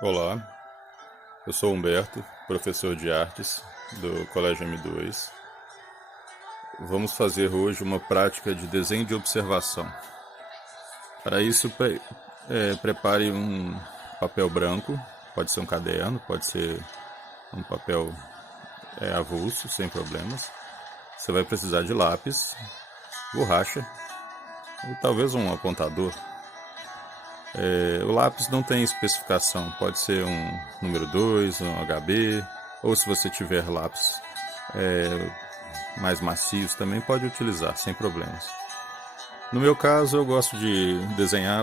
Olá, eu sou Humberto, professor de artes do Colégio M2. Vamos fazer hoje uma prática de desenho de observação. Para isso, prepare um papel branco, pode ser um caderno, pode ser um papel avulso, sem problemas. Você vai precisar de lápis, borracha e talvez um apontador. O lápis não tem especificação, pode ser um número 2, um HB, ou se você tiver lápis mais macios também pode utilizar, sem problemas. No meu caso, eu gosto de desenhar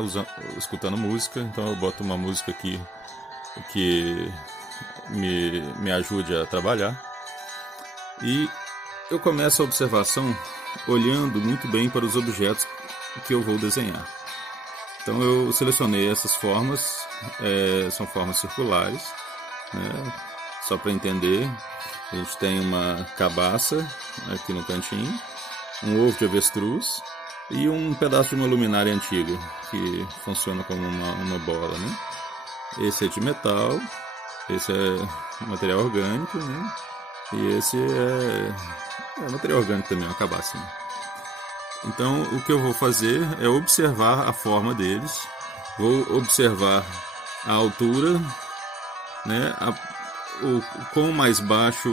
escutando música, então eu boto uma música aqui que me ajude a trabalhar. E eu começo a observação olhando muito bem para os objetos que eu vou desenhar. Então eu selecionei essas formas, são formas circulares, né? Só para entender, a gente tem uma cabaça aqui no cantinho, um ovo de avestruz e um pedaço de uma luminária antiga, que funciona como uma bola, né? Esse é de metal, esse é material orgânico, né? E esse é material orgânico também, uma cabaça, né? Então, o que eu vou fazer é observar a forma deles, vou observar a altura, né, o quão mais baixo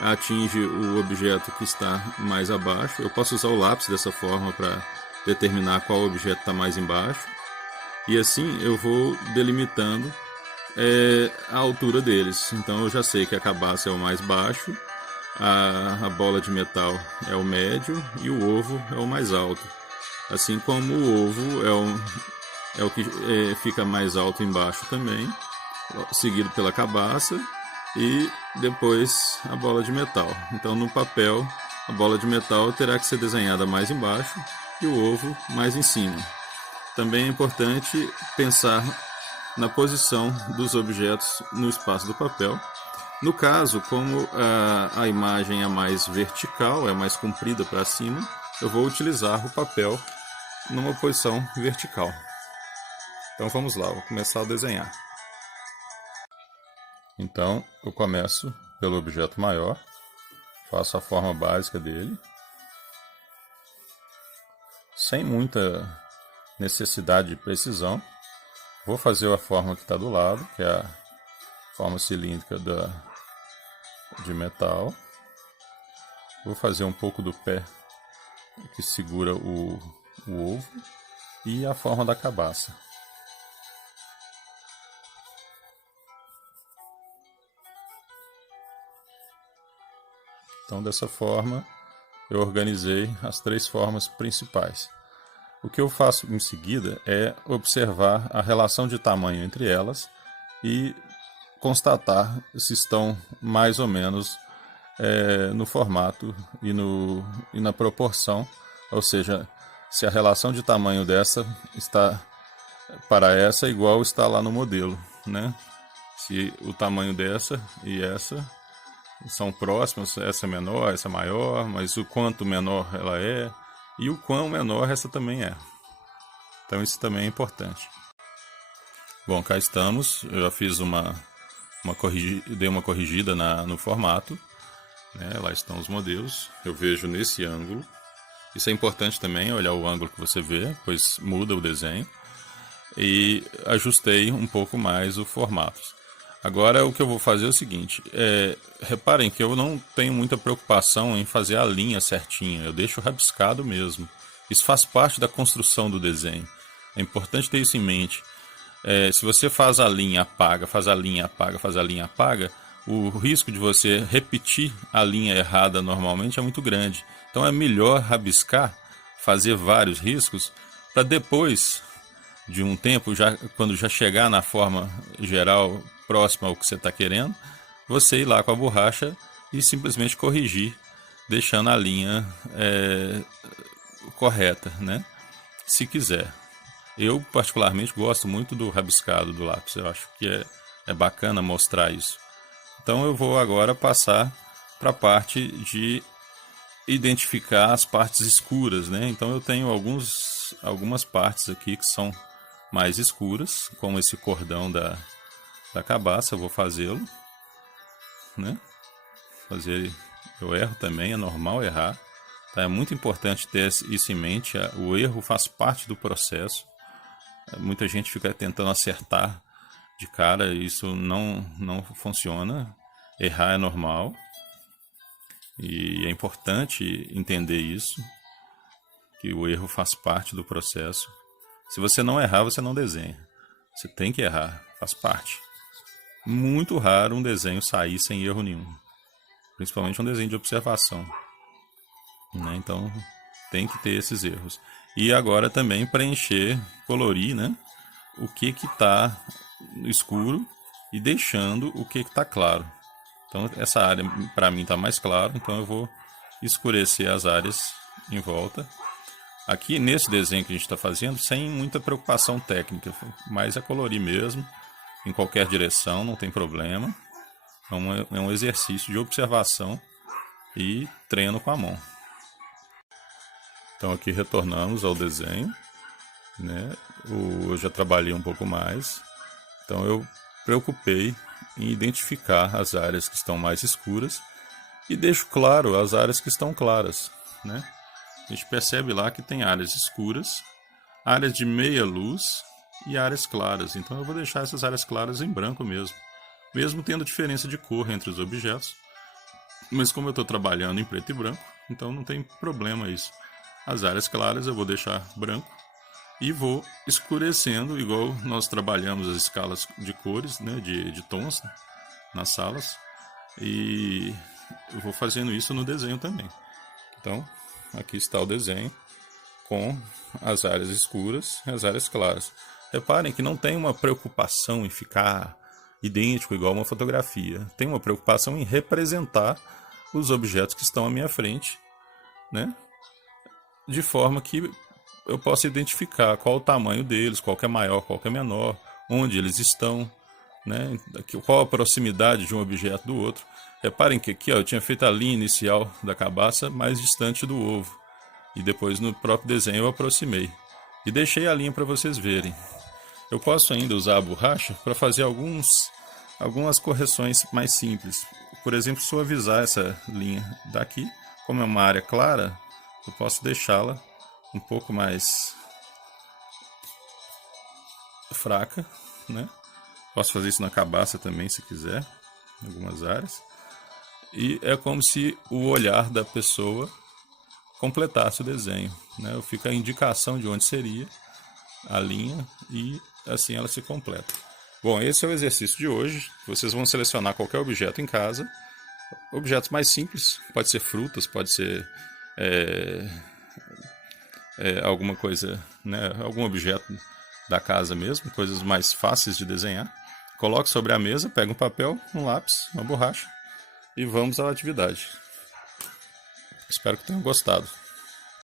atinge o objeto que está mais abaixo. Eu posso usar o lápis dessa forma para determinar qual objeto está mais embaixo. E assim eu vou delimitando a altura deles. Então eu já sei que a cabaça é o mais baixo, a bola de metal é o médio e o ovo é o mais alto. Assim como o ovo é o que fica mais alto embaixo também, seguido pela cabaça e depois a bola de metal. Então no papel a bola de metal terá que ser desenhada mais embaixo e o ovo mais em cima. Também é importante pensar na posição dos objetos no espaço do papel. No caso, como a imagem é mais vertical, é mais comprida para cima, eu vou utilizar o papel numa posição vertical. Então vamos lá, vou começar a desenhar. Então eu começo pelo objeto maior, faço a forma básica dele, sem muita necessidade de precisão. Vou fazer a forma que está do lado, que é a forma cilíndrica de metal. Vou fazer um pouco do pé que segura o ovo e a forma da cabaça. Então, dessa forma, eu organizei as três formas principais. O que eu faço em seguida é observar a relação de tamanho entre elas e constatar se estão mais ou menos no formato e na proporção, ou seja, se a relação de tamanho dessa está para essa igual está lá no modelo, né? Se o tamanho dessa e essa são próximas, essa é menor, essa é maior, mas o quanto menor ela é e o quão menor essa também é. Então isso também é importante. Bom, cá estamos. Eu já fiz dei uma corrigida no formato, né? Lá estão os modelos. Eu vejo nesse ângulo. Isso é importante também, olhar o ângulo que você vê, pois muda o desenho. E ajustei um pouco mais o formato. Agora o que eu vou fazer é o seguinte, reparem que eu não tenho muita preocupação em fazer a linha certinha, eu deixo rabiscado mesmo. Isso faz parte da construção do desenho. É importante ter isso em mente. Se você faz a linha, apaga, faz a linha, apaga, faz a linha, apaga, o risco de você repetir a linha errada normalmente é muito grande. Então é melhor rabiscar, fazer vários riscos, para depois de um tempo, quando já chegar na forma geral próxima ao que você está querendo, você ir lá com a borracha e simplesmente corrigir, deixando a linha correta, né? Se quiser. Eu particularmente gosto muito do rabiscado do lápis, eu acho que é bacana mostrar isso. Então eu vou agora passar para a parte de identificar as partes escuras, né? Então eu tenho algumas partes aqui que são mais escuras, como esse cordão da cabaça, eu vou fazê-lo, né? Eu erro também, é normal errar. Tá? É muito importante ter isso em mente. O erro faz parte do processo. Muita gente fica tentando acertar de cara, isso não funciona. Errar é normal. E é importante entender isso, que o erro faz parte do processo. Se você não errar, você não desenha. Você tem que errar, faz parte. Muito raro um desenho sair sem erro nenhum. Principalmente um desenho de observação. Né? Então, tem que ter esses erros. E agora também preencher, colorir, né? O que está no escuro e deixando o que está claro. Então, essa área para mim está mais claro, então eu vou escurecer as áreas em volta. Aqui nesse desenho que a gente está fazendo, sem muita preocupação técnica, mas é colorir mesmo, em qualquer direção, não tem problema. É um exercício de observação e treino com a mão. Então aqui retornamos ao desenho, né? Eu já trabalhei um pouco mais, então eu preocupei em identificar as áreas que estão mais escuras e deixo claro as áreas que estão claras, né? A gente percebe lá que tem áreas escuras, áreas de meia luz e áreas claras. Então eu vou deixar essas áreas claras em branco mesmo tendo diferença de cor entre os objetos. Mas como eu estou trabalhando em preto e branco, então não tem problema isso. As áreas claras eu vou deixar branco e vou escurecendo, igual nós trabalhamos as escalas de cores, né, de tons nas salas. E eu vou fazendo isso no desenho também. Então, aqui está o desenho com as áreas escuras e as áreas claras. Reparem que não tem uma preocupação em ficar idêntico igual uma fotografia. Tem uma preocupação em representar os objetos que estão à minha frente, né? De forma que eu possa identificar qual o tamanho deles, qual que é maior, qual que é menor, onde eles estão, né? Qual a proximidade de um objeto do outro. Reparem que aqui eu tinha feito a linha inicial da cabaça mais distante do ovo. E depois no próprio desenho eu aproximei. E deixei a linha para vocês verem. Eu posso ainda usar a borracha para fazer algumas correções mais simples. Por exemplo, suavizar essa linha daqui. Como é uma área clara, eu posso deixá-la um pouco mais fraca, né? Posso fazer isso na cabaça também, se quiser, em algumas áreas. E é como se o olhar da pessoa completasse o desenho, né? Fica a indicação de onde seria a linha e assim ela se completa. Bom, esse é o exercício de hoje. Vocês vão selecionar qualquer objeto em casa. Objetos mais simples, pode ser frutas, pode ser alguma coisa, né? Algum objeto da casa mesmo, coisas mais fáceis de desenhar. Coloque sobre a mesa, pega um papel, um lápis, uma borracha e vamos à atividade. Espero que tenham gostado.